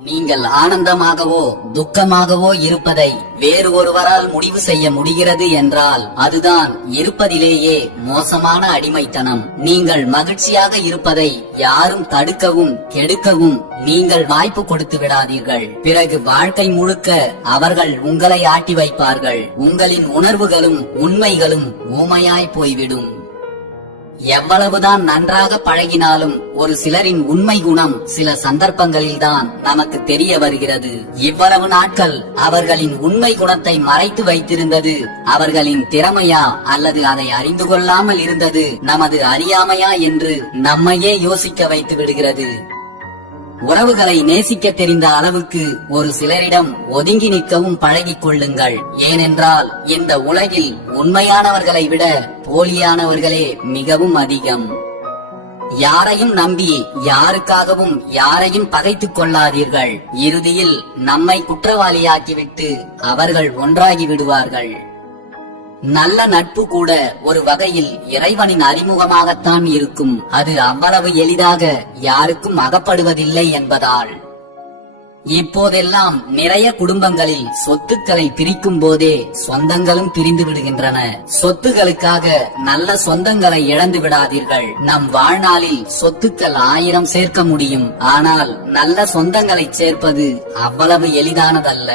நீங்கள் ஆனந்தமாகவோ துக்கமாகவோ இருப்பதை வேறு ஒருவரால் முடிவு செய்ய முடிகிறது என்றால் அதுதான் இருப்பதிலேயே மோசமான அடிமைத்தனம். நீங்கள் மகிழ்ச்சியாக இருப்பதை யாரும் தடுக்கவும் கெடுக்கவும் நீங்கள் வாய்ப்பு கொடுத்து விடாதீர்கள். பிறகு வாழ்க்கை முழுக்க அவர்கள் உங்களை ஆட்டி வைப்பார்கள். உங்களின் உணர்வுகளும் உண்மைகளும் ஊமையாய் போய்விடும். எவ்வளவுதான் நன்றாக பழகினாலும் ஒரு சிலரின் உண்மை குணம் சில சந்தர்ப்பங்களில்தான் நமக்கு தெரிய வருகிறது. இவ்வளவு நாட்கள் அவர்களின் உண்மை குணத்தை மறைத்து வைத்திருந்தது அவர்களின் திறமையா அல்லது அதை அறிந்து கொள்ளாமல் இருந்தது நமது அறியாமையா என்று நம்மையே யோசிக்க வைத்து விடுகிறது. உறவுகளை நேசிக்க தெரிந்த அளவுக்கு ஒரு சிலரிடம் ஒதுங்கி நிற்கவும் பழகிக் கொள்ளுங்கள். ஏனென்றால் இந்த உலகில் உண்மையானவர்களை விட போலியானவர்களே மிகவும் அதிகம். யாரையும் நம்பி யாருக்காகவும் யாரையும் பகைத்துக் கொள்ளாதீர்கள். இறுதியில் நம்மை குற்றவாளியாக்கிவிட்டு அவர்கள் ஒன்றாகி விடுவார்கள். நல்ல நட்பு கூட ஒரு வகையில் இறைவனின் அறிமுகமாகத்தான் இருக்கும். அது அவ்வளவு எளிதாக யாருக்கும் அகப்படுவதில்லை என்பதால். இப்போதெல்லாம் நிறைய குடும்பங்களில் சொத்துக்களை பிரிக்கும் போதே சொந்தங்களும் பிரிந்து விடுகின்றன. சொத்துகளுக்காக நல்ல சொந்தங்களை இழந்து விடாதீர்கள். நம் வாழ்நாளில் சொத்துக்கள் 1000 சேர்க்க முடியும். ஆனால் நல்ல சொந்தங்களை சேர்ப்பது அவ்வளவு எளிதானதல்ல.